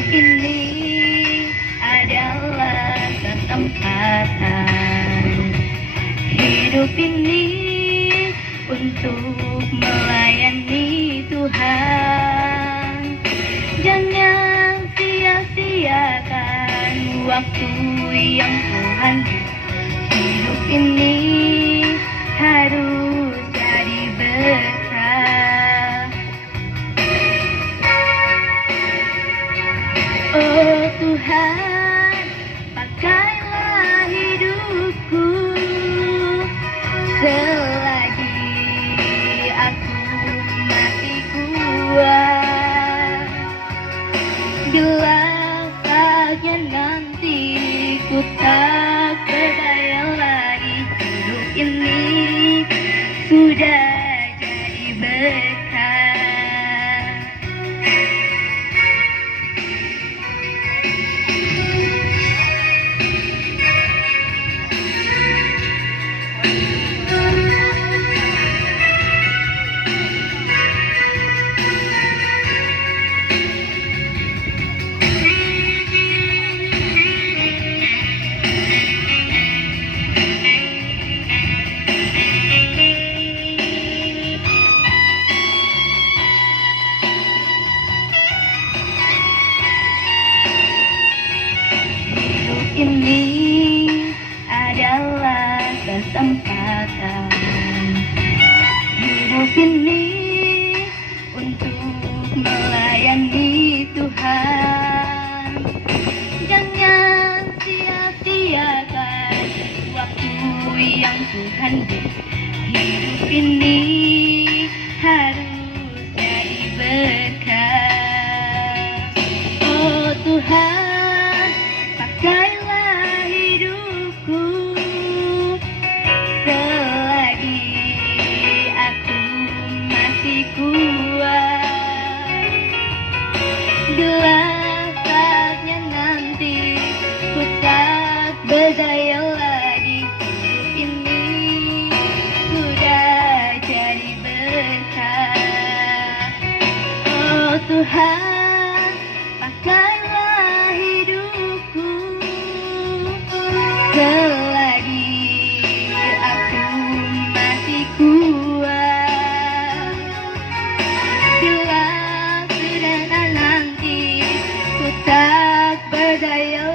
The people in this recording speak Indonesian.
Hidup ini adalah kesempatan. Hidup ini untuk melayani Tuhan. Jangan sia-siakan waktu yang Tuhan beri. Hidup ini harus jadi berkah. Oh Tuhan, pakailah hidupku selagi aku masih kuat. Bila saatnya nanti ku tak berdaya lagi, hidup ini sudah jadi berkah. Ini adalah kesempatan. Hidup ini untuk melayani Tuhan. Jangan sia-siakan waktu yang Tuhan beri. Hidup ini harus jadi berkah. Oh Tuhan, pakailah hidupku selagi aku masih kuat. Bila saatnya nanti ku tak berdaya lagi, hidup ini sudah jadi berkah. Oh Tuhan, pakailah hidupku selagi aku masih kuat. Bila sudah nanti ku tak berdaya